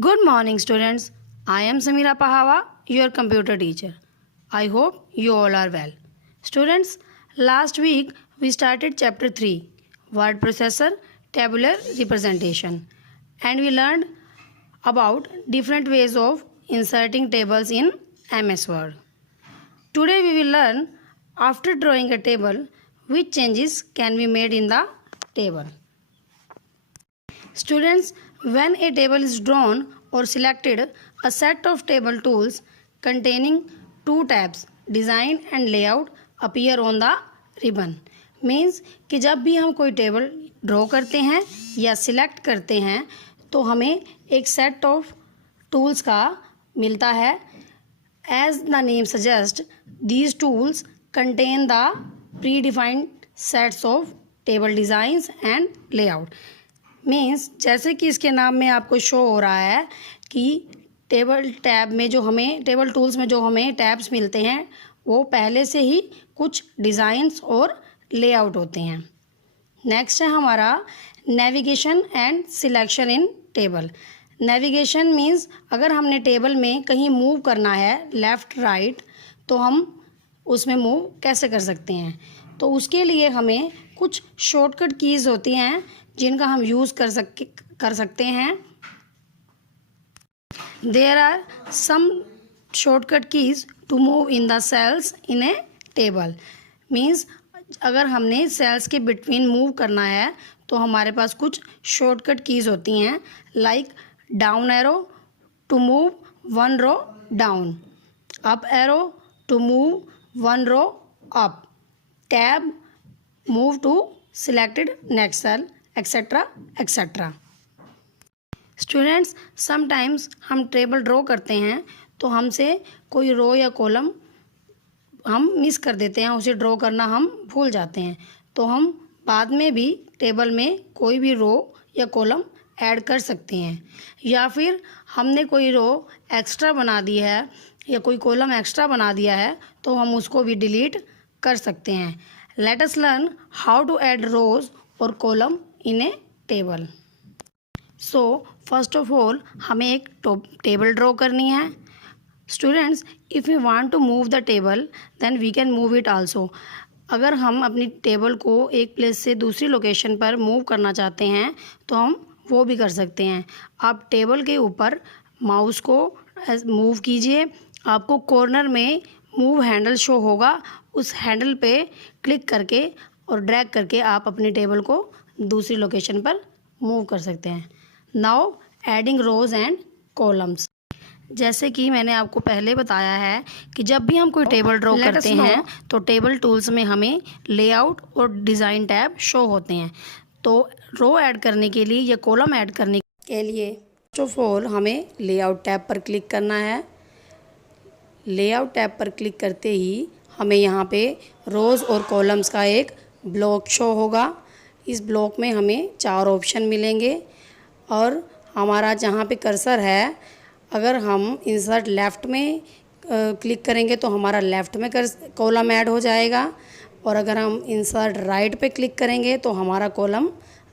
Good morning, students. I am Samira Pahawa, your computer teacher. I hope you all are well. Students, last week we started chapter 3, Word Processor, Tabular Representation, and we learned about different ways of inserting tables in MS Word. Today we will learn, after drawing a table, which changes can be made in the table. Students, when a table is drawn or selected, a set of table tools containing two tabs, design and layout, appear on the ribbon. Means कि जब भी हम कोई table draw करते हैं या select करते हैं तो हमें एक सेट ऑफ टूल्स का मिलता है. As the name suggest, these tools contain the predefined sets of table designs and layout. Means जैसे कि इसके नाम में आपको शो हो रहा है कि टेबल टैब में जो हमें टेबल टूल्स में जो हमें टैब्स मिलते हैं वो पहले से ही कुछ डिज़ाइंस और लेआउट होते हैं. नेक्स्ट है हमारा navigation and selection in table. Navigation means अगर हमने टेबल में कहीं मूव करना है लेफ़्ट राइट तो हम उसमें मूव कैसे कर सकते हैं. तो उसके लिए हमें कुछ शॉर्टकट कीज़ होती हैं जिनका हम यूज़ कर सकते हैं. There are some shortcut keys to move in the cells in a table. Means अगर हमने सेल्स के बिटवीन मूव करना है तो हमारे पास कुछ शॉर्टकट कीज़ होती हैं. Like down arrow to move one row down, up arrow to move one row up, tab move to selected next cell, etcetera etcetera. Students, sometimes हम टेबल ड्रॉ करते हैं तो हमसे कोई रो या कॉलम हम मिस कर देते हैं, उसे ड्रॉ करना हम भूल जाते हैं. तो हम बाद में भी टेबल में कोई भी रो या कॉलम ऐड कर सकते हैं. या फिर हमने कोई रो एक्स्ट्रा बना दी है या कोई कॉलम एक्स्ट्रा बना दिया है तो हम उसको भी डिलीट कर सकते हैं. Let us learn how to add rows और column in a table. So first of all हमें एक टेबल ड्रॉ करनी है. Students, if you want to move the table then we can move it also. अगर हम अपनी table को एक प्लेस से दूसरी लोकेशन पर मूव करना चाहते हैं तो हम वो भी कर सकते हैं. आप टेबल के ऊपर माउस को मूव कीजिए, आपको कॉर्नर में मूव हैंडल शो होगा, उस हैंडल पे क्लिक करके और ड्रैग करके आप अपनी टेबल को दूसरी लोकेशन पर मूव कर सकते हैं. Now adding rows and columns. जैसे कि मैंने आपको पहले बताया है कि जब भी हम कोई टेबल ड्रॉ करते हैं तो टेबल टूल्स में हमें लेआउट और डिज़ाइन टैब शो होते हैं. तो रो ऐड करने के लिए या कॉलम ऐड करने के लिए फर्स्ट ऑफ ऑल हमें लेआउट टैब पर क्लिक करना है. लेआउट टैब पर क्लिक करते ही हमें यहाँ पे रोज़ और कॉलम्स का एक ब्लॉक शो होगा. इस ब्लॉक में हमें 4 ऑप्शन मिलेंगे और हमारा जहाँ पे कर्सर है, अगर हम इंसर्ट लेफ़्ट में क्लिक करेंगे तो हमारा लेफ़्ट में कॉलम ऐड हो जाएगा और अगर हम इंसर्ट राइट पे क्लिक करेंगे तो हमारा कॉलम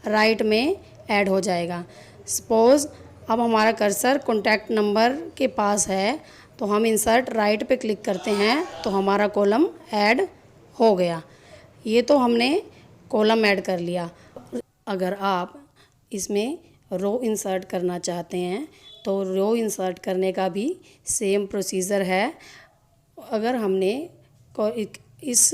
राइट में ऐड हो जाएगा. सपोज़ अब हमारा कर्सर कॉन्टैक्ट नंबर के पास है तो हम इंसर्ट राइट पे क्लिक करते हैं तो हमारा कॉलम ऐड हो गया. ये तो हमने कॉलम ऐड कर लिया. अगर आप इसमें रो इंसर्ट करना चाहते हैं तो रो इंसर्ट करने का भी सेम प्रोसीजर है. अगर हमने इस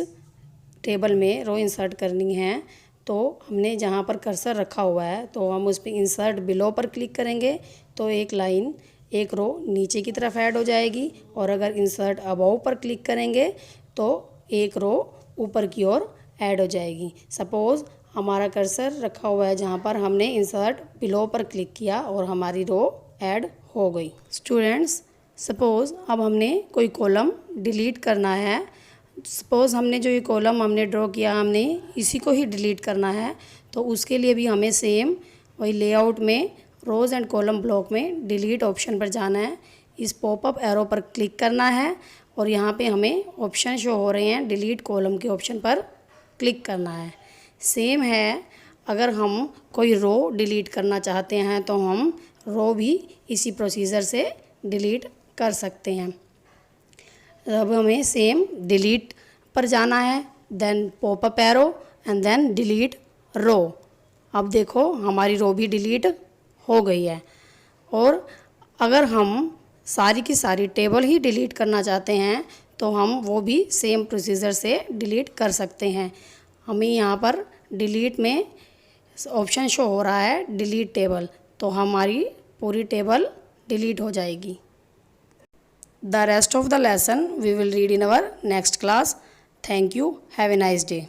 टेबल में रो इंसर्ट करनी है तो हमने जहाँ पर कर्सर रखा हुआ है तो हम उस पर इंसर्ट बिलो पर क्लिक करेंगे तो एक लाइन एक रो नीचे की तरफ ऐड हो जाएगी और अगर इंसर्ट अबव पर क्लिक करेंगे तो एक रो ऊपर की ओर ऐड हो जाएगी. सपोज़ हमारा कर्सर रखा हुआ है जहाँ पर हमने इंसर्ट बिलो पर क्लिक किया और हमारी रो ऐड हो गई. स्टूडेंट्स, सपोज़ अब हमने कोई कॉलम डिलीट करना है. सपोज़ हमने जो ये कॉलम हमने ड्रॉ किया हमने इसी को ही डिलीट करना है तो उसके लिए भी हमें सेम वही लेआउट में रोज़ एंड कॉलम ब्लॉक में डिलीट ऑप्शन पर जाना है. इस पॉपअप एरो पर क्लिक करना है और यहाँ पे हमें ऑप्शन शो हो रहे हैं, डिलीट कॉलम के ऑप्शन पर क्लिक करना है. सेम है, अगर हम कोई रो डिलीट करना चाहते हैं तो हम रो भी इसी प्रोसीजर से डिलीट कर सकते हैं। अब हमें सेम डिलीट पर जाना है, then popup arrow and then delete row. अब देखो हमारी रो भी डिलीट हो गई है। और अगर हम सारी की सारी टेबल ही डिलीट करना चाहते हैं तो हम वो भी सेम प्रोसीजर से डिलीट कर सकते हैं। हमें यहाँ पर डिलीट में ऑप्शन शो हो रहा है डिलीट टेबल, तो हमारी पूरी टेबल डिलीट हो जाएगी। The rest of the lesson we will read in our next class. Thank you. Have a nice day.